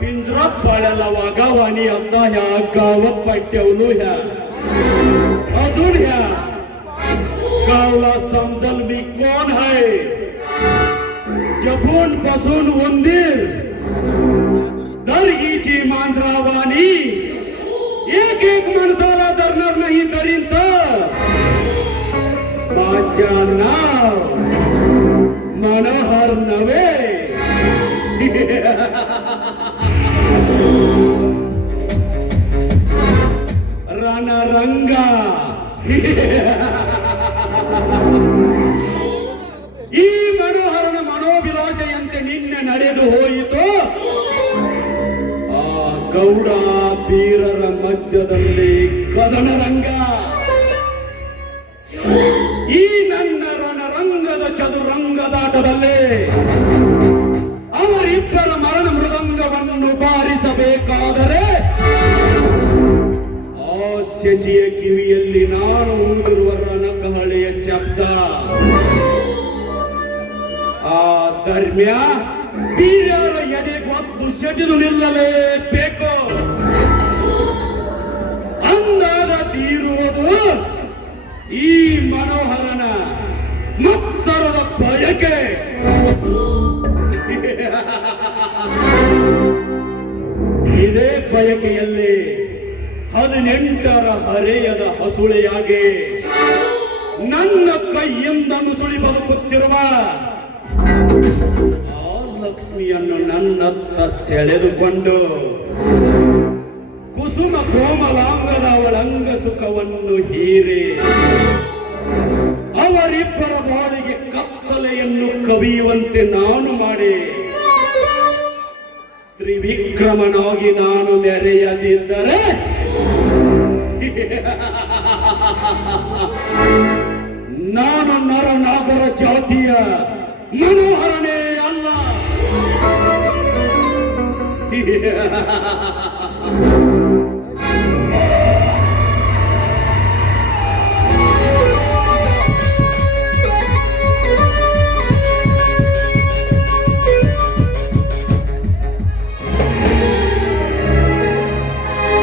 पिंजरा पाळ्याला वागावानी आता ह्या गावात पाट्यावलो ह्या अजून ह्या गावला समजल मी कोण आहे. जपून बसून उंदीर दर्गीची मांजरावानी एक एक माणसाला धरणार नाही तरी तर माझ्या नाव मनोहर नवे. ರಣರಂಗ ಈ ಮನೋಹರನ ಮನೋಭಿಲಾಷೆಯಂತೆ ನಿನ್ನೆ ನಡೆದು ಹೋಯಿತು. ಆ ಗೌಡ ಬೀರರ ಮಧ್ಯದಲ್ಲಿ ಕದನ ರಂಗ. ಈ ನನ್ನ ರಣರಂಗದ ಚದುರಂಗದಾಟದಲ್ಲಿ ಅವರಿಬ್ಬರ ಮರಣ ಮೃದಂಗವನ್ನು ಬಾರಿಸಬೇಕಾದರೆ ಆ ಶಶಿಯ ಕಿವಿಯಲ್ಲಿ ನಾನು ಊದಿರುವ ರಣಕಹಳೆಯ ಶಬ್ದ ಆ ಧರ್ಮ್ಯ ಬೀರರ ಎದೆಗೊತ್ತು ಸೆಟೆದು ನಿಲ್ಲಲೇಬೇಕು. ಅಂದಾಗ ತೀರುವುದು ಈ ಮನೋಹರನ ಮತ್ಸರದ ಬಯಕೆ. ಇದೇ ಬಯಕೆಯಲ್ಲಿ 18ರ ಹರೆಯದ ಹಸುಳೆಯಾಗಿ ನನ್ನ ಕೈಯಿಂದ ನುಸುಳಿ ಬದುಕುತ್ತಿರುವ ಆ ಲಕ್ಷ್ಮಿಯನ್ನು ನನ್ನತ್ತ ಸೆಳೆದುಕೊಂಡು ಕುಸುಮ ಕೋಮಲಾಂಗದ ಅವಳಂಗ ಸುಖವನ್ನು ಹೀರಿ ಅವರಿಬ್ಬರ ಬಾಳಿಗೆ ಕತ್ತಲೆಯನ್ನು ಕವಿಯುವಂತೆ ನಾನು ಮಾಡಿ ತ್ರಿವಿಕ್ರಮನಾಗಿ ನಾನು ಮೆರೆಯದಿದ್ದರೆ ನಾನು ನರನಾಗರ ಜಾತಿಯ ಮನೋಹರನೇ ಅಲ್ಲ.